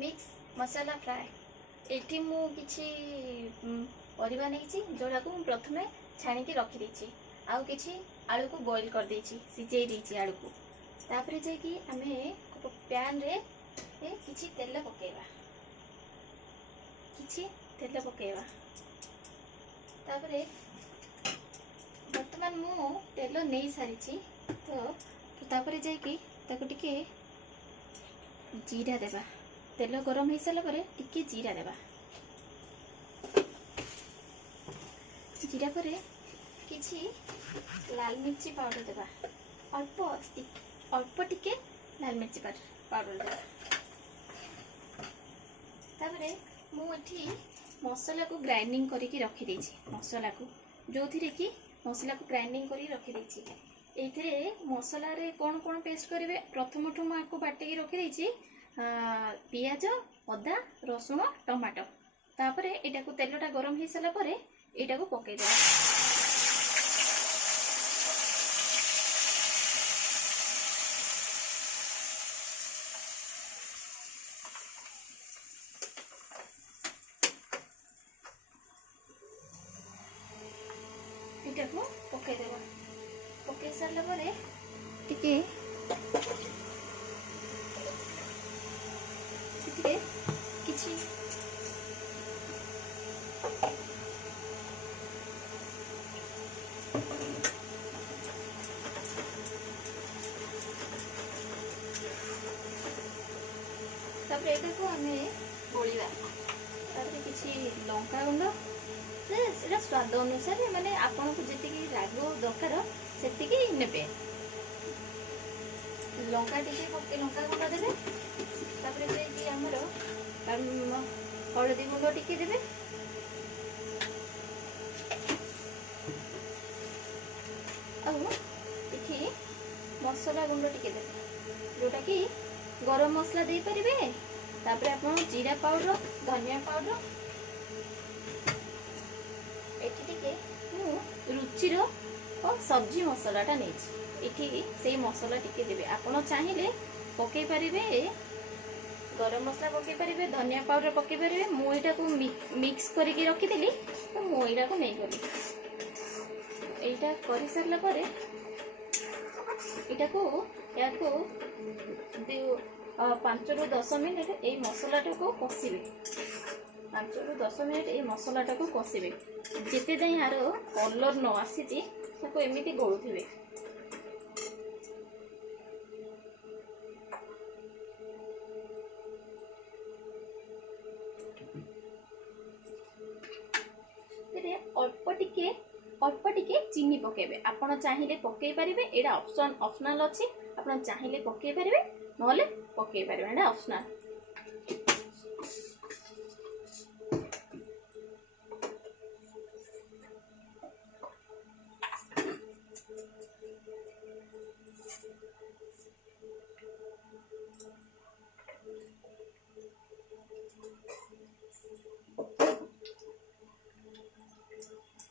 Mix मसाला fry एठी मु किछि परिबा नहीं जोड़ा को प्रथम छाणी रखी आउ किछि आलू को बॉईल कर देछि सिझे देछि आलू को तापर जे कि आमे पैन रे किछि तेल पकेबा तापर वर्तमान मु तेल नहीं सारी तो तापर जे कि ताको टिके जीरा देबा तेल गरम हो सारा पर टिके जीरा देबा जीरा पर किछि लाल मिर्ची पाउडर देबा अल्प टिके लाल मिर्ची पाउडर देबा तापर मु एठी मसला को ग्राइंडिंग करके रखी देछि मसला को जो थिरे कि मसला को ग्राइंडिंग करके रखी देछि एथिरे मसला रे कोन कोन पेस्ट करिवे प्रथम ठु माको बाटी रखी देछि पियाज अदा रसुण टमाटो तापर एटा को तेलटा गरम हो सारा पर एटा को पकई देबा एटा को पकई देबा पकई सारा पर टिके किछि तापर एटा को हमें गोलिबा तापर किछि लंका गुंड से स्वाद अनुसार माने आपन को जेतिकी लागो दरकार सेतिकी नेबे लंका टिके पके लंका गुंड देबे तापर जे कि हमर हलदी गुंड टिके देबे आ इठी मसला गुंड टिके देबे जोटा कि गरम मसला दे परिबे तापर आपण जीरा पाउडर धनिया पाउडर एठी टिके मु रुचिर और सब्जी मसलाटा नेछि एठी से मसला टिके देबे आपण चाहिले पके परिबे गरम मसला पके परिबे धनिया पाउडर पके परिबे मु एटा को मिक्स करके रखी देली तो मु एटा को नै गली एटा करि सरला परे एटा को या को 5 रु 10 मिनिट ए मसलाटा को कसिबे 5 रु 10 मिनिट ए मसलाटा को कसिबे जेते जाय यार कलर न आसीची ताको एमिति गोळुथिबे अल्प टिके चीनी पकेबे आपण चाहिले पकेई परिबे एडा ऑप्शनल अछि आपण चाहिले पकेई परिबे नले पकेई परिबे एडा ऑप्शनल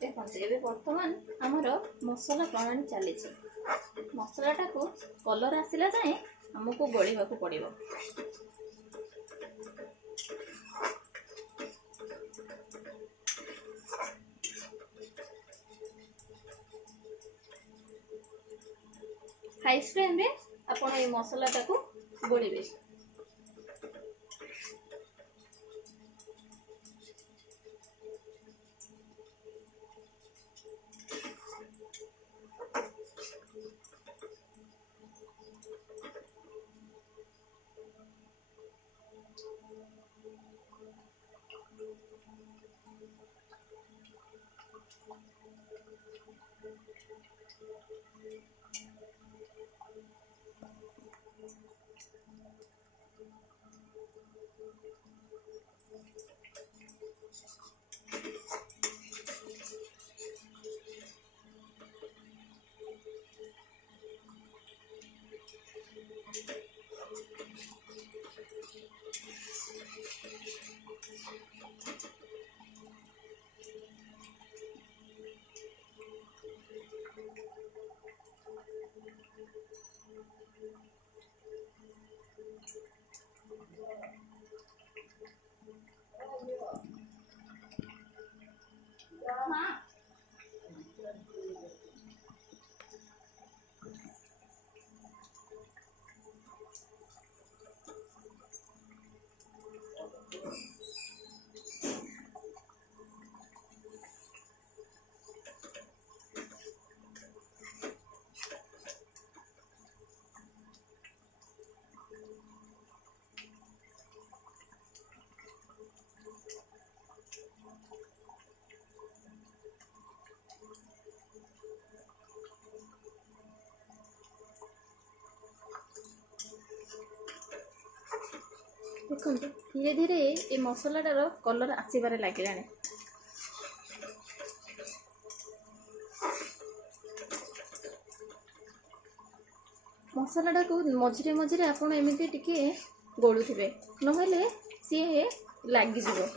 देखते बर्तमान आमर मसला प्रणाली चली मसलाटा को कलर आसला जाए आमको गलिबा को पड़िबो हाई फ्लेम रे आपण ए मसलाटा को गोलिबे ଦେଖନ୍ତୁ ଧୀରେ ଧୀରେ ଏ ମସଲାଟାର କଲର୍ ଆସିବାରେ ଲାଗିଲାଣି। ମସଲାଟାକୁ ମଝିରେ ମଝିରେ ଆପଣ ଏମିତି ଟିକେ ଗୋଳୁଥିବେ, ନହେଲେ ସିଏ ଲାଗିଯିବ।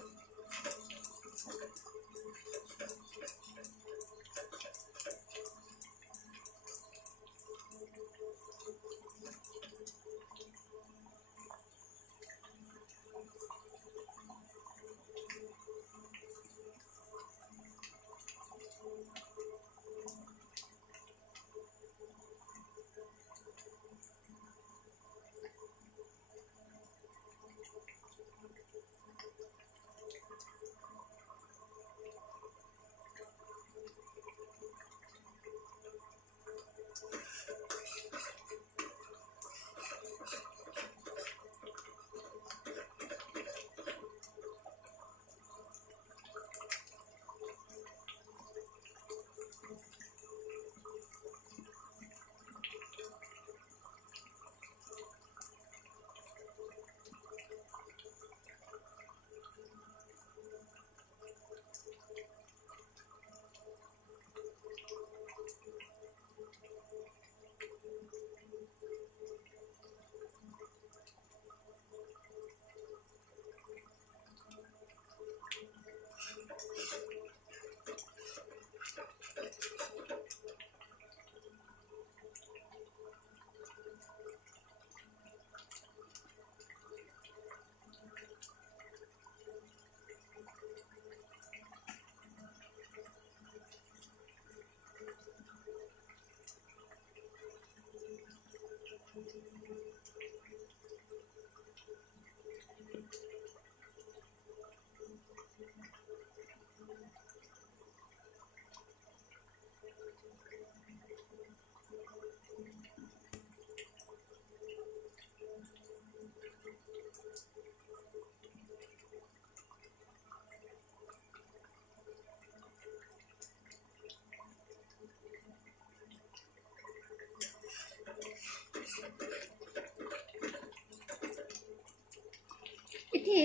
ଏଠି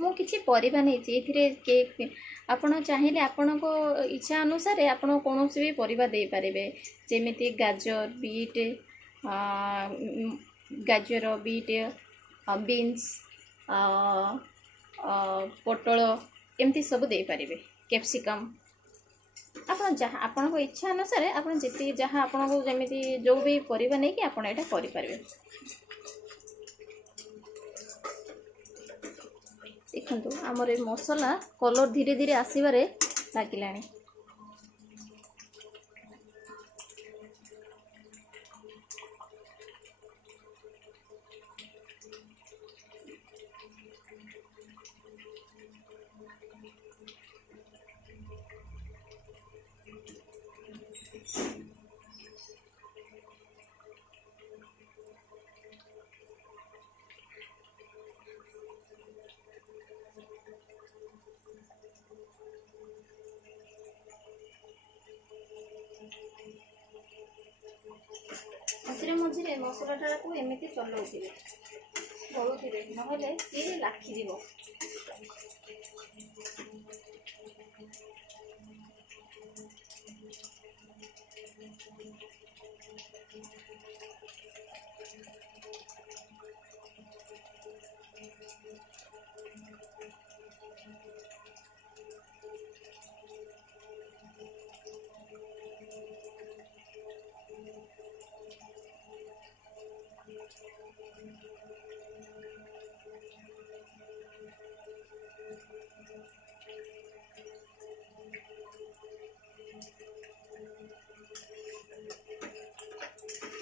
ମୁଁ କିଛି ପରିବା ନେଇଛି। ଏଥିରେ କେକ୍ ଆପଣ ଚାହିଁଲେ ଆପଣଙ୍କ ଇଚ୍ଛା ଅନୁସାରେ ଆପଣ କୌଣସି ବି ପରିବା ଦେଇପାରିବେ, ଯେମିତି ଗାଜର, ବିଟ୍, ଗାଜର, ବିଟ୍, ବିନ୍ସ, ପୋଟଳ ଏମିତି ସବୁ ଦେଇପାରିବେ, କ୍ୟାପ୍ସିକମ୍। ଆପଣ ଯାହା ଆପଣଙ୍କ ଇଚ୍ଛା ଅନୁସାରେ ଆପଣ ଯେତିକି ଯାହା ଆପଣଙ୍କୁ ଯେମିତି ଯେଉଁ ବି ପରିବା ନେଇକି ଆପଣ ଏଇଟା କରିପାରିବେ। ଦେଖନ୍ତୁ ଆମର ଏ ମସଲା କଲର୍ ଧୀରେ ଧୀରେ ଆସିବାରେ ଲାଗିଲାଣି। ମଝିରେ ମଝିରେ ମସଲାଟାକୁ ଏମିତି ଚଲାଉଥିବେ, ଗୋଳୁଥିବେ, ନହେଲେ ସିଏ ଲାଖିଯିବ।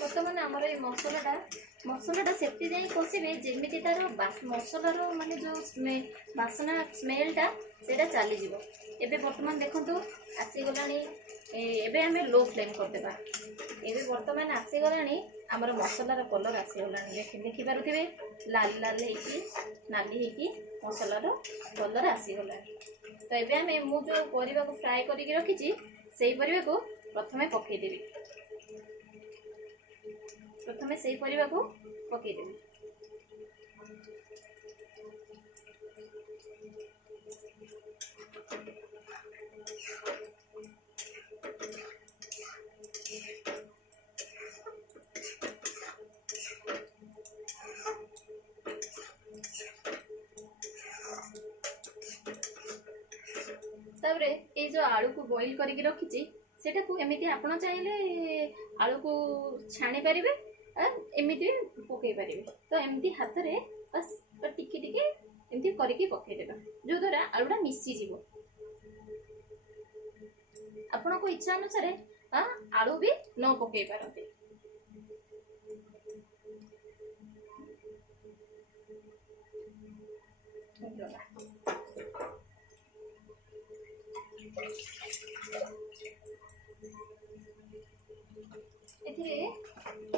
ବର୍ତ୍ତମାନ ଆମର এই ମସଲାଟା ସେଠି ଯାଇ କଷିବେ ଯେମିତି ତାର ମସଲାର ମାନେ ଯେଉଁ ବାସ୍ନା ସ୍ମେଲଟା ସେଇଟା ଚାଲିଯିବ। ଏବେ ବର୍ତ୍ତମାନ ଦେଖନ୍ତୁ ଆସିଗଲାଣି, ଏବେ ଆମେ ଲୋ ଫ୍ଲେମ୍ କରିଦେବା। ଏବେ ବର୍ତ୍ତମାନ ଆସିଗଲାଣି ଆମର ମସଲାର କଲର୍ ଆସିଗଲାଣି, ଦେଖିପାରୁଥିବେ ଲାଲ ଲାଲ ହେଇକି ନାଲି ହେଇକି ମସଲାର କଲର୍ ଆସିଗଲାଣି। ତ ଏବେ ଆମେ ମୁଁ ଯେଉଁ ପରିବାକୁ ଫ୍ରାଏ କରିକି ରଖିଛି ସେଇ ପରିବାକୁ ପ୍ରଥମେ ପକେଇଦେବି। ପ୍ରଥମେ ସେଇ ପରିବାକୁ ପକେଇଦେବି। तापर ये जो आलू को बॉईल करके रखी सेटा को एमती आपण चाहिए आलू को छाणी पारे एमती पकई पारे तो एमती हाथ में बस टिके टिके एमती करके पकईदेवा जो द्वारा आलूटा मिसीज आपण को इच्छा अनुसार आलू भी न पकई पारते।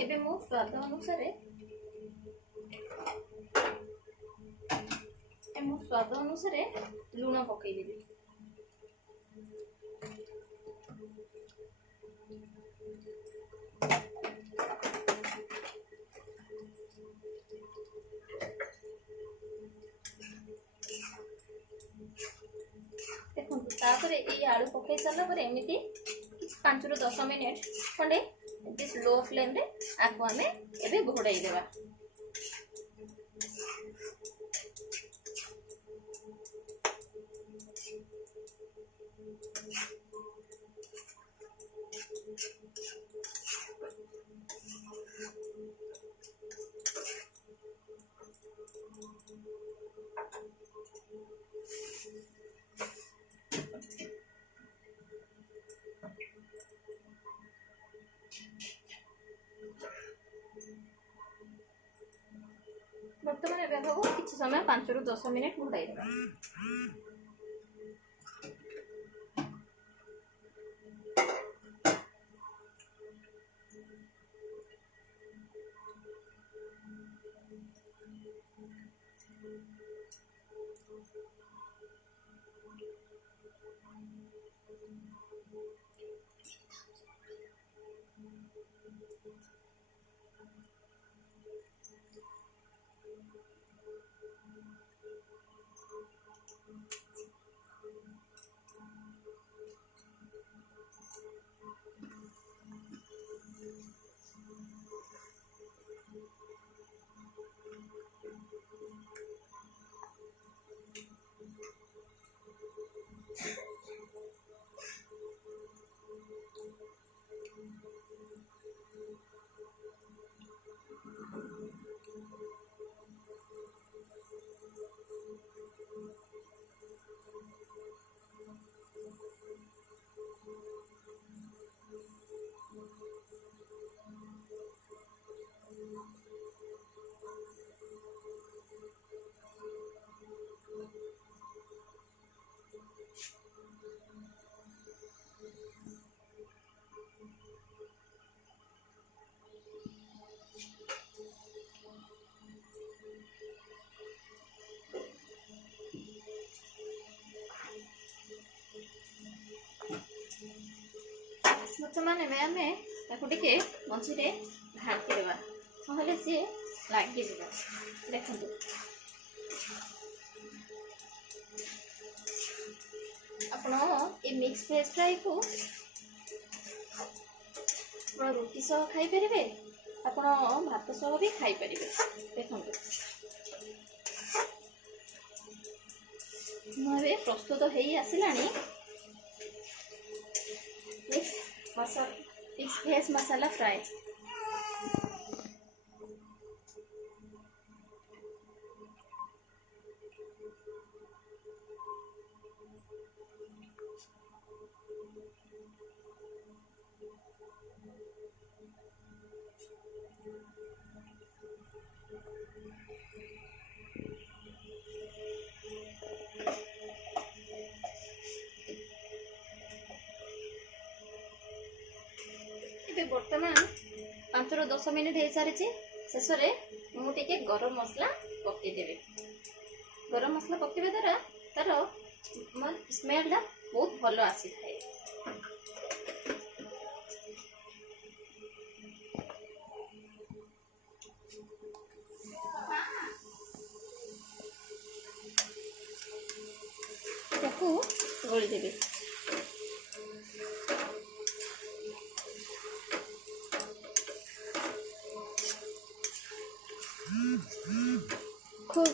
एबे मो स्वाद अनुसार लुण पकईदेवी। देखो ये आलू पकई सारा एमती 5 ରୁ 10 मिनिट खंडे स्लो फ्लेम रे आपको आम ए घोड़ाई देवा। बर्तमान एवं किसी समय 5 ରୁ 10 मिनिट घोड़ाई देवा। बर्तमान आम टे मंझे घाटी देवा ना सी लगे देखो आप मिक्स वेज फ्राई को रुटी सह खाई पारे आप भात सह भी खाई पारे। देखो मुझे प्रस्तुत हो आसला मिक्स वेज मसाला फ्राई। बर्तमान 5 ରୁ 10 मिनिट हो सारी शेष में मुझे गरम मसला पकईदेवी। गरम मसला पकड़ा द्वारा तार स्मेलटा बहुत भल आसी थाए। गोली देवी खूब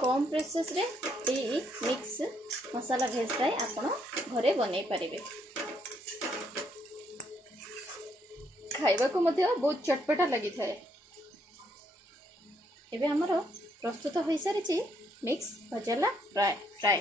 कम प्रेशर प्रोसेस रे ये मिक्स मसाला भेज फ्राई आपण घरे बनै पारिबे। खाइबा को मध्य बहुत चटपटा लगी थाए। एबे हमरो प्रस्तुत होई सारिछि मिक्स भजला फ्राई।